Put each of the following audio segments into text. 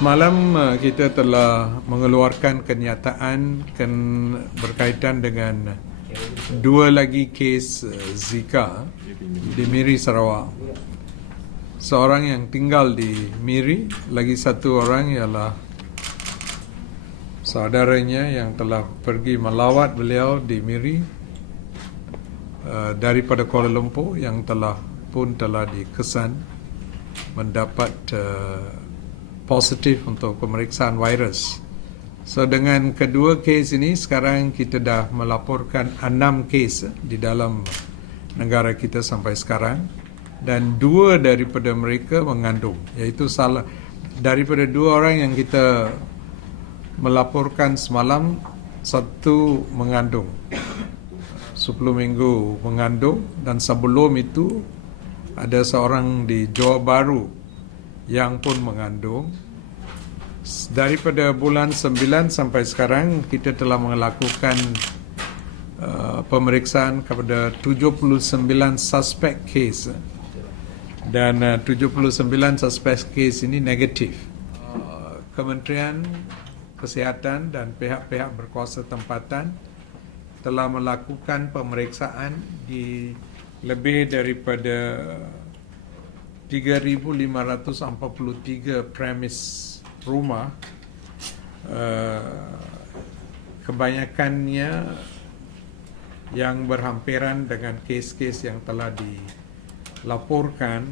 Semalam kita telah mengeluarkan kenyataan berkaitan dengan dua lagi kes Zika di Miri, Sarawak. Seorang yang tinggal di Miri, lagi satu orang ialah saudaranya yang telah pergi melawat beliau di Miri daripada Kuala Lumpur, yang telah dikesan mendapat positif untuk pemeriksaan virus. So dengan kedua kes ini, sekarang kita dah melaporkan 6 kes di dalam negara kita sampai sekarang, dan 2 daripada mereka mengandung, iaitu daripada 2 orang yang kita melaporkan semalam, 1 mengandung 10 minggu mengandung, dan sebelum itu ada seorang di Johor Bahru yang pun mengandung. Daripada bulan 9 sampai sekarang, kita telah melakukan pemeriksaan kepada 79 suspek kes, dan 79 suspek kes ini negatif. Kementerian Kesihatan dan pihak-pihak berkuasa tempatan telah melakukan pemeriksaan di lebih daripada 3,543 premis rumah. Kebanyakannya yang berhampiran dengan kes-kes yang telah dilaporkan,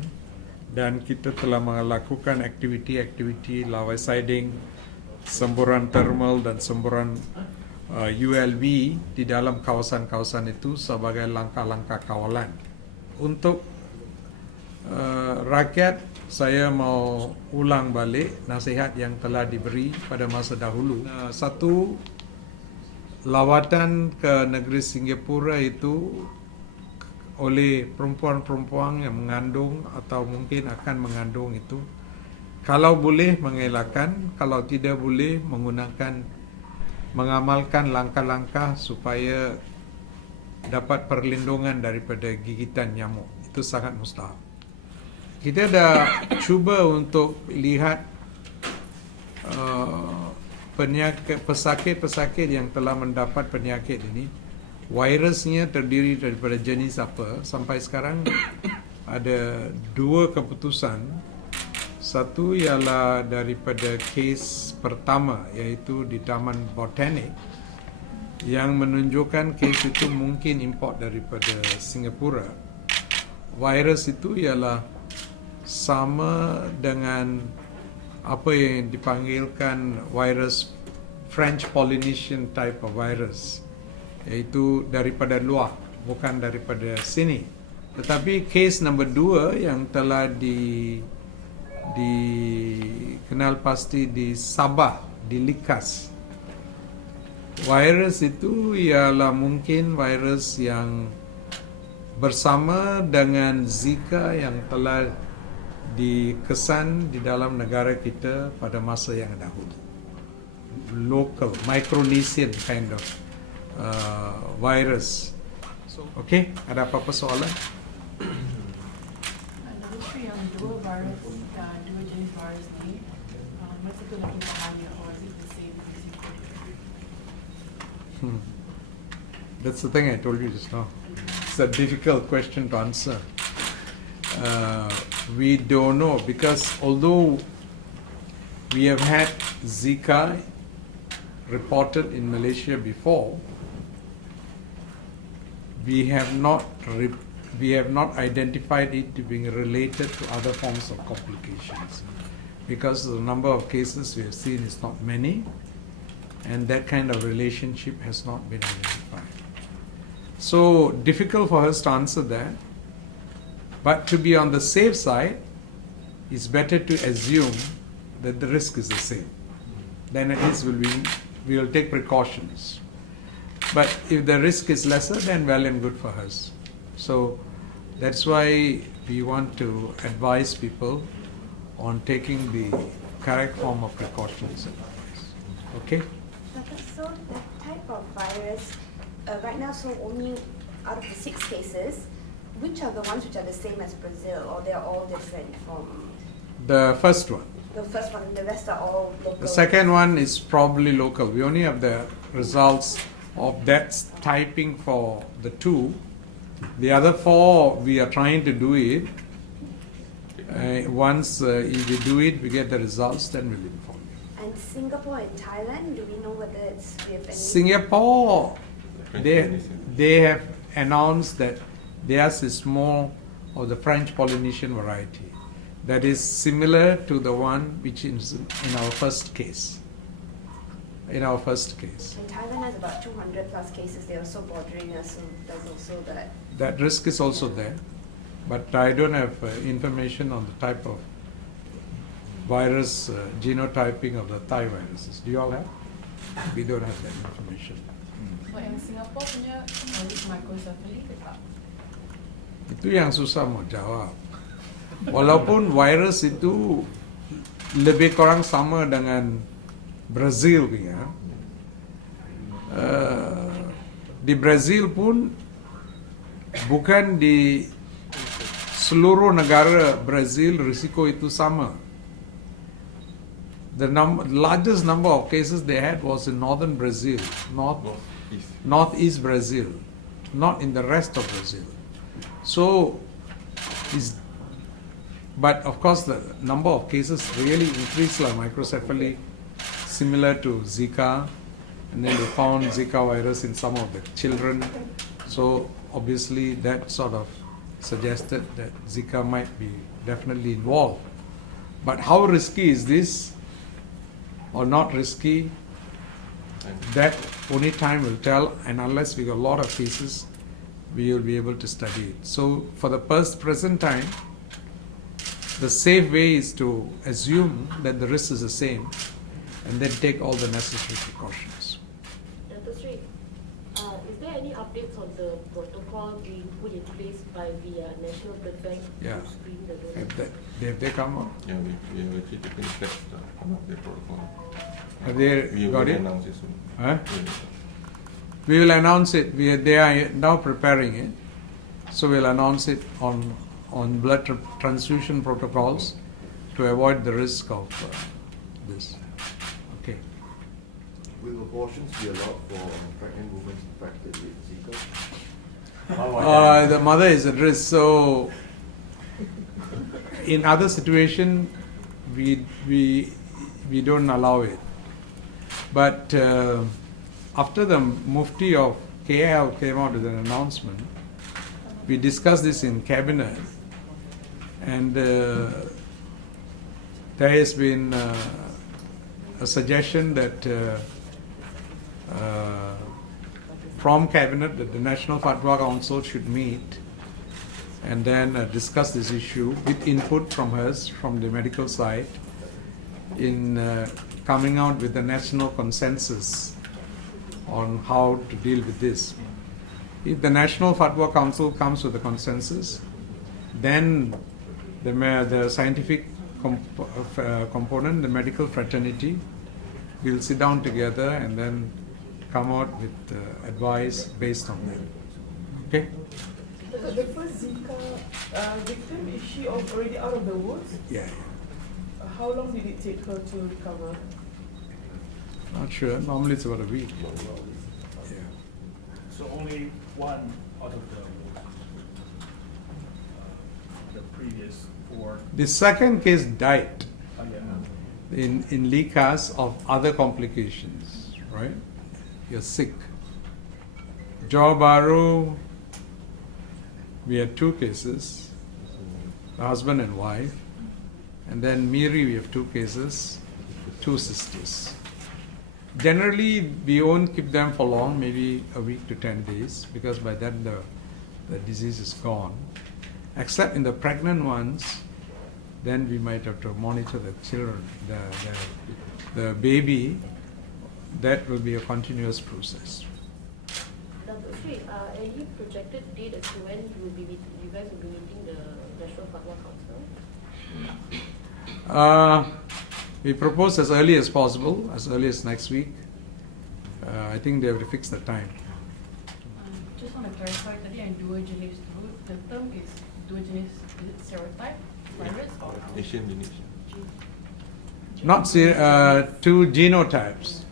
dan kita telah melakukan aktiviti-aktiviti lawai siding, semburan thermal dan semburan ULV di dalam kawasan-kawasan itu sebagai langkah-langkah kawalan. Untuk rakyat, saya mau ulang balik nasihat yang telah diberi pada masa dahulu. Satu, lawatan ke negeri Singapura itu oleh perempuan-perempuan yang mengandung atau mungkin akan mengandung itu, kalau boleh mengelakkan, kalau tidak boleh mengamalkan langkah-langkah supaya dapat perlindungan daripada gigitan nyamuk. Itu sangat mustahil. Kita dah cuba untuk lihat pesakit-pesakit yang telah mendapat penyakit ini, virusnya terdiri daripada jenis apa. Sampai sekarang ada 2 keputusan. Satu ialah daripada kes pertama, iaitu di Taman Botanik, yang menunjukkan kes itu mungkin import daripada Singapura. Virus itu ialah sama dengan apa yang dipanggilkan virus French Polynesian type of virus, iaitu daripada luar, bukan daripada sini. Tetapi kes nombor 2 yang telah dikenal pasti di Sabah, di Likas. Virus itu ialah mungkin virus yang bersama dengan Zika yang telah dikesan di dalam negara kita pada masa yang dahulu. Local, Micronesian kind of virus. Okay, ada apa-apa soalan? Yang dua jenis virus ni, mereka tu lebih bahaya, or is it the same? That's the thing I told you just now. It's a difficult question to answer. We don't know, because although we have had Zika reported in Malaysia before, we have not identified it to being related to other forms of complications, because the number of cases we have seen is not many, and that kind of relationship has not been identified. So difficult for us to answer that. But to be on the safe side, it's better to assume that the risk is the same. Then at least we will take precautions. But if the risk is lesser, then well and good for us. So that's why we want to advise people on taking the correct form of precautions. Okay? So the type of virus, right now, so only out of the 6 cases, which are the ones which are the same as Brazil, or they're all different from? The first one. The first one, the rest are all local. The second one is probably local. We only have the results of that typing for the 2. The other 4, we are trying to do it. Once if we do it, we get the results, then we'll inform you. And Singapore and Thailand, do we know whether we have any? Singapore, they have announced that theirs is more of the French Polynesian variety. That is similar to the one which is in our first case. In our first case. And Thailand has about 200 plus cases. They are also bordering us, so there's also that. That risk is also there. But I don't have information on the type of virus genotyping of the Thai viruses. Do you all have? We don't have that information. So yang Singapore punya microcephaly ke tak? Itu yang susah mau jawab. Walaupun virus itu lebih kurang sama dengan Brazil punya. Di Brazil pun bukan di seluruh negara Brazil risiko itu sama. The largest number of cases they had was in northern Brazil, northeast Brazil, not in the rest of Brazil. So, but of course the number of cases really increased, like microcephaly, similar to Zika, and then they found Zika virus in some of the children. So obviously that sort of suggested that Zika might be definitely involved. But how risky is this or not risky? That only time will tell, and unless we got a lot of cases, we will be able to study it. So for the present time, the safe way is to assume that the risk is the same and then take all the necessary precautions. Dr. Seri, is there any updates on the protocol being put in place by the National Blood Bank Yeah. to screen the donors? Have they come out? Yeah, we have actually taken steps on the protocol. Have they We got will it? announce it soon. Huh? Yeah. We will announce it. They are now preparing it. So we'll announce it on blood transfusion protocols to avoid the risk of this. Okay. Will abortions be allowed for pregnant women infected with Zika? The mother is at risk. So in other situation, we don't allow it. But after the Mufti of KL came out with an announcement, we discussed this in cabinet, and there has been a suggestion that from cabinet that the National Fatwa Council should meet and then discuss this issue with input from us, from the medical side, in coming out with a national consensus on how to deal with this. If the National Fatwa Council comes with a consensus, then the scientific component, the medical fraternity, will sit down together and then come out with advice based on that. Okay? The first Zika victim, is she already out of the woods? Yeah. How long did it take her to recover? Not sure. Normally it's about a week. Yeah. So only one out of the previous 4. The second case died Yeah. in Likas of other complications, right? You're sick. Johor Bahru, we had 2 cases, the husband and wife. And then Miri, we have 2 cases, 2 sisters. Generally, we won't keep them for long, maybe a week to 10 days, because by then the disease is gone. Except in the pregnant ones, then we might have to monitor the children, the baby. That will be a continuous process. Dr. Seri, any projected date as to when you guys will be meeting the National Fatwa Council? We propose as early as possible, as early as next week. I think they have to fix the time. Just want to clarify tadi yang 2 jenis tu, the term is 2 jenis, is it serotype virus or Asian lineage. Not two genotypes,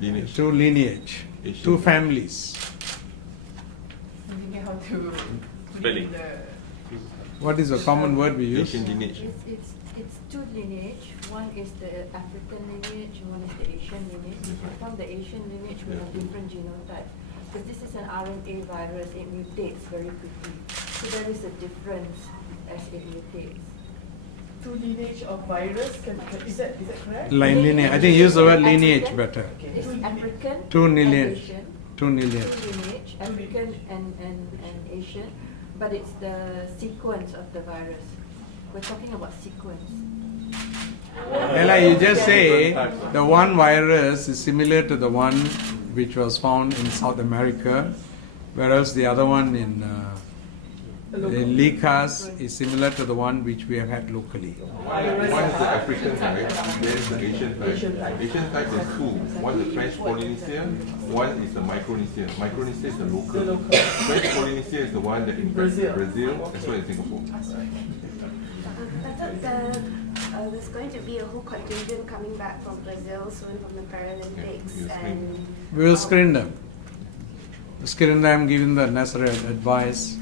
Lineage. two lineage, Asian. two families. I'm thinking how to put it Spelling. in the What is the common word we use? Asian lineage. It's two lineage. One is the African lineage, one is the Asian lineage. From the Asian lineage, we have different genotypes. Because this is an RNA virus, it mutates very quickly. So there is a difference as it mutates. Two lineage of virus, is that correct? Lineage. I think use the word lineage African, better. It's African Two and lineage. Asian. Two lineage. Two lineage, African and Asian. But it's the sequence of the virus. We're talking about sequence. Ella, you just say the one virus is similar to the one which was found in South America, whereas the other one in Likas is similar to the one which we have had locally. One is the African type, then is the Asian type. Asian type is two. One is the French Polynesia, one is the Micronesia. Micronesia is the local. French Polynesia is the one that in Brazil. Brazil as well as Singapore. I thought there's going to be a whole contingent coming back from Brazil soon from the Paralympics, Yeah, and We will screen them. Screen them, giving the necessary advice.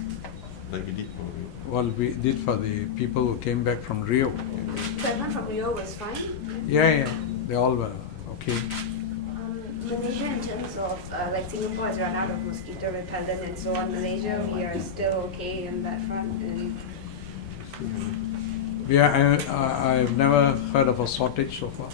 Like we did for you. What we did for the people who came back from Rio. so everyone from Rio was fine. Yeah, they all were okay. Malaysia, in terms of like Singapore has run out of mosquito repellent and so on. Malaysia, we are still okay on that front. And I've never heard of a shortage so far.